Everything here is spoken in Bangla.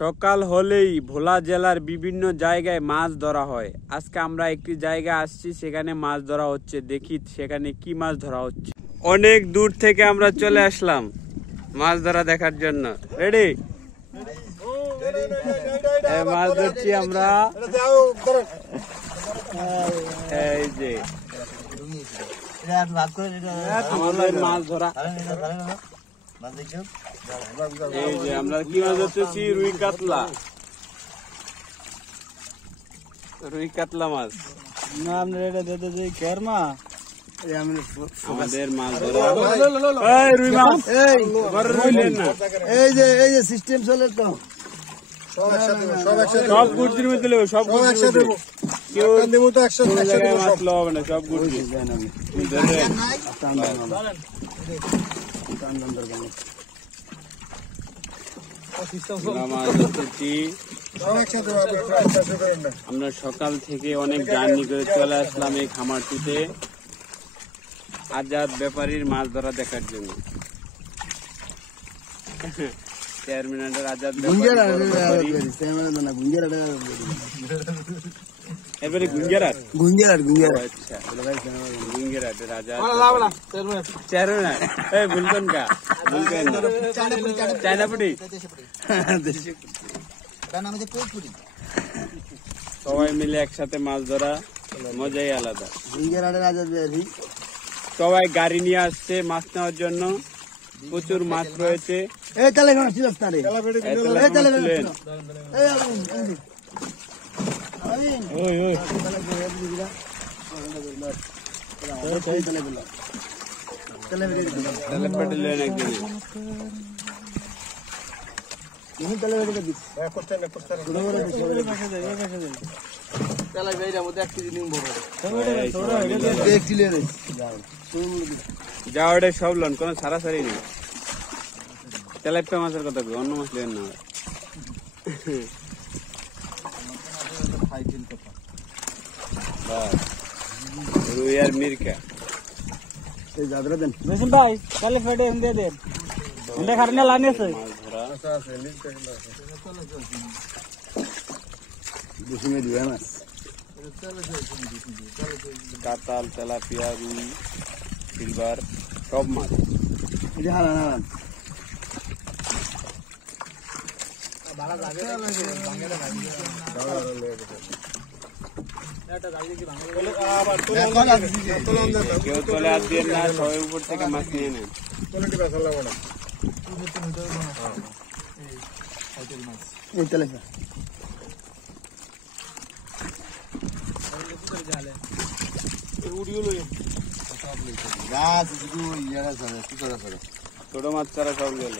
সকাল হলেই ভোলা জেলার বিভিন্ন জায়গায় মাছ ধরা হয়। আজকে আমরা একটি জায়গায় আসছি, সেখানে মাছ ধরা হচ্ছে। দেখি সেখানে কি মাছ ধরা হচ্ছে। অনেক দূর থেকে আমরা চলে আসলাম মাছ ধরা দেখার জন্য। রেডি? মাছ ধরছি আমরা। এই যে আমাদের মাছ ধরা। এই যে আমরা কি মাছ ধরতেছি? রুই কাতলা। রুই কাতলা মাছ। আমাদের মাছ ধরা। রুই মাছ। এই যে সিস্টেম চলে তো সব গুড়ির মধ্যে দেবো, সব একসাথে দেবো। কেউ দেবো তো একসাথে মাছ লো হবে না, সব গুড়ি আমরা সকাল থেকে অনেক জার্নি করে চলে আসলাম এই খামারটিতে আজাদ ব্যাপারীর মাছ ধরা দেখার জন্য। চেয়ারম্যানের আজাদ এবারে গুঞ্জারাট আচ্ছা গুঞ্জারাটের আজাদ চেয়ারম্যান। এই ভুলবেন কা ভুলবেন না, চায়নাপুরি। সবাই মিলে একসাথে মাছ ধরা মজাই আলাদা। সবাই গাড়ি নিয়ে আসছে মাছ নেওয়ার জন্য। প্রচুর মাছ রয়েছে। যাওয়াটা সব লন, কোন সারাসারি নেই। তেলাপিয়া মাছের কথা বলি, অন্য মাছ লেন না। রুই আর মির্কা ভাই তাহলে ফেটে দিয়ে দেন। খারাপ লানি আছে কাতাল, তেলাপিয়া, রুই, সিলভার সব মাছ। কেউ চলে আসবেন না, সবাই উপর থেকে মাছ নিয়ে নেন। ছোট মাছ ছাড়া সব গেল।